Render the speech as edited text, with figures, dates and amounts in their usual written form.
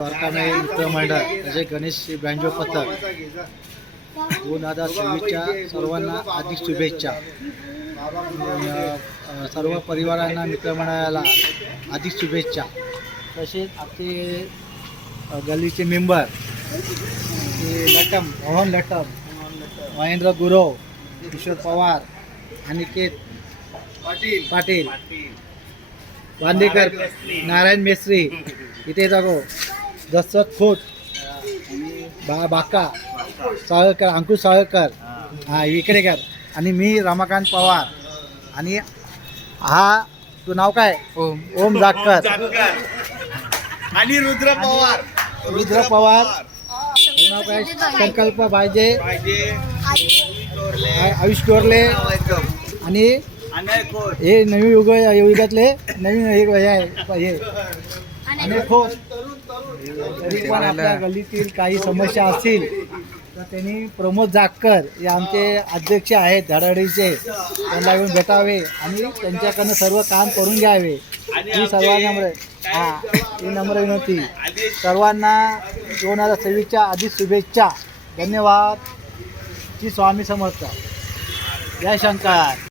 द्वारकामाई मित्रमंडळ म्हणजे गणेश बँजो पथक 2026च्या सर्वांना हार्दिक शुभेच्छा. सर्व परिवारांना मित्रमंडळाला हार्दिक शुभेच्छा. तसेच आपले गल्लीचे मेंबर लटम मोहन लटम, महेंद्र गुरव, किशोर पवार, अनिकेत पाटील, वांदेकर, नारायण मेस्त्री, इथे जागो दशरथ खोत, बाका साळकर, अंकुश साळकर, विकडेकर आणि मी रमाकांत पवार. आणि हा तू नाव काय? ओम जाटकर आणि रुद्र पवार. नाव काय? संकल्प पाहिजे, आयुष डोरले आणि हे नवीन युगातले नवीन हे अनेक खोत. तरी पण आपल्या गल्लीतील काही समस्या असतील तर त्यांनी प्रमोद जाटकर हे आमचे अध्यक्ष आहेत धडाडीचे, त्यांना येऊन भेटावे आणि त्यांच्याकडनं सर्व काम करून घ्यावे ही सर्वांना ही नम्र विनंती. सर्वांना 2026च्या अधिक शुभेच्छा. धन्यवाद. श्री स्वामी समर्थ. जय शंकर.